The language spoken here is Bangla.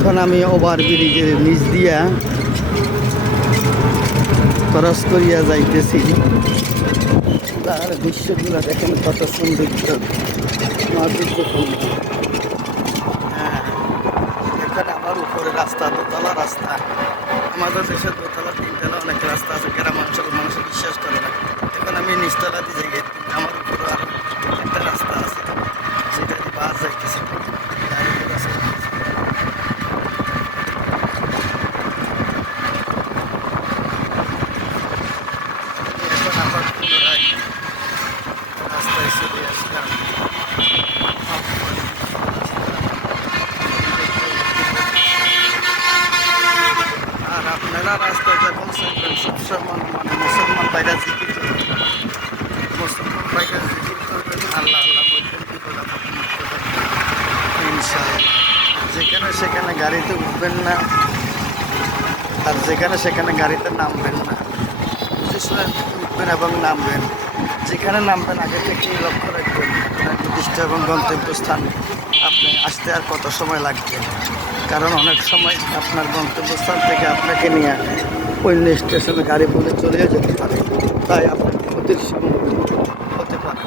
এখন আমি ওভার ব্রিজের নিচ দিয়া ক্রস করিয়া যাইতেছি। তার দৃশ্যগুলো দেখেন কত সৌন্দর্য, মাধুর্যপূর্ণ। হ্যাঁ, এখানে আমার উপরে রাস্তা, দোতলা রাস্তা। আমাদের দেশের দোতলা তিনতলা অনেক রাস্তা আছে, গ্রাম অঞ্চলের মানুষ বিশ্বাস করে না। এখন আমি নিচতলা দিয়ে যাই, আমার উপরে আরো একটা রাস্তা আছে, সেটা দিয়ে বাস যাইতেছে, গাড়িগুলো চলতেছে। এখন আবার পুনরায় রাস্তায় চলে আসলাম। আর আপনারা রাস্তায় যখন চলবেন সবসময় মুসলমান ভাইরা জিকির করবেন, মুসলমান ভাইরা জিকির করবেন, আল্লাহ আল্লাহ বলবেন, বিপদ আপদ মুক্ত থাকবেন ইনশাআল্লাহ। যেখানে সেখানে গাড়িতে উঠবেন না, আর যেখানে সেখানে গাড়িতে নামবেন না। বুঝে শুনে উঠবেন এবং নামবেন। যেখানে নামবেন আগে থেকেই লক্ষ্য রাখবেন আপনার নির্দিষ্ট এবং গন্তব্যস্থান আপনি আসতে আর কত সময় লাগবে। কারণ অনেক সময় আপনার গন্তব্যস্থান থেকে আপনাকে নিয়ে অন্য স্টেশনে গাড়ি বলে চলে যেতে পারে, তাই আপনার ক্ষতির সম্মুখীন হতে পারে।